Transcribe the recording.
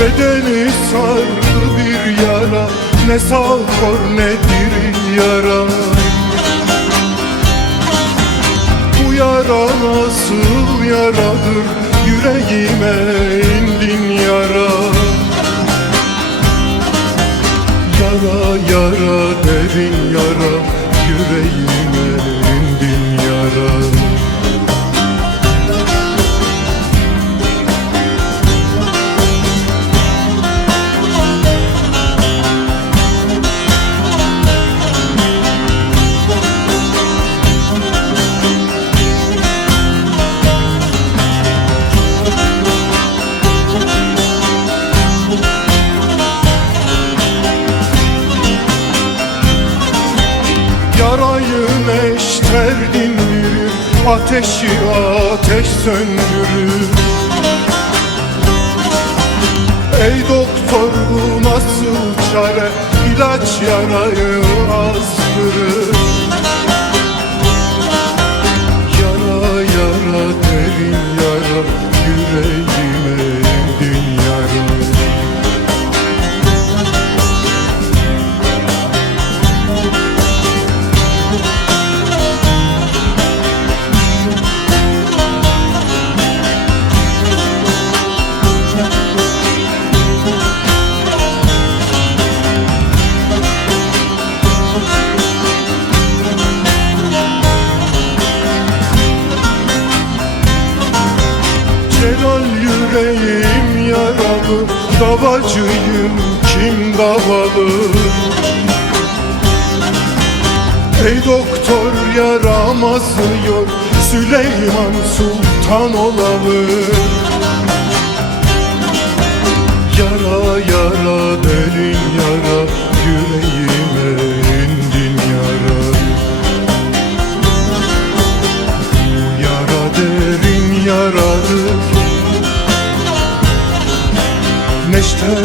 Bedeni sardı bir yara, ne sağ kor ne diri yara. Bu yara nasıl yaradır, yüreğime indin yara. Yara yara derin yara, yüreğime indin yara. Yarayı neşter dindirir, ateşi ateş söndürür. Ey doktor bu nasıl çare, ilaç yarayı azdırır. Yara yara derin yara, yüreğime indin yara. Celal yüreğim yaralı, davacıyım kim davalı? Ey doktor yaram azıyor, Süleyman Sultan olalı. Yara yara derin yara, yüreğime indin yara. Bu yara derin yaradır, neşter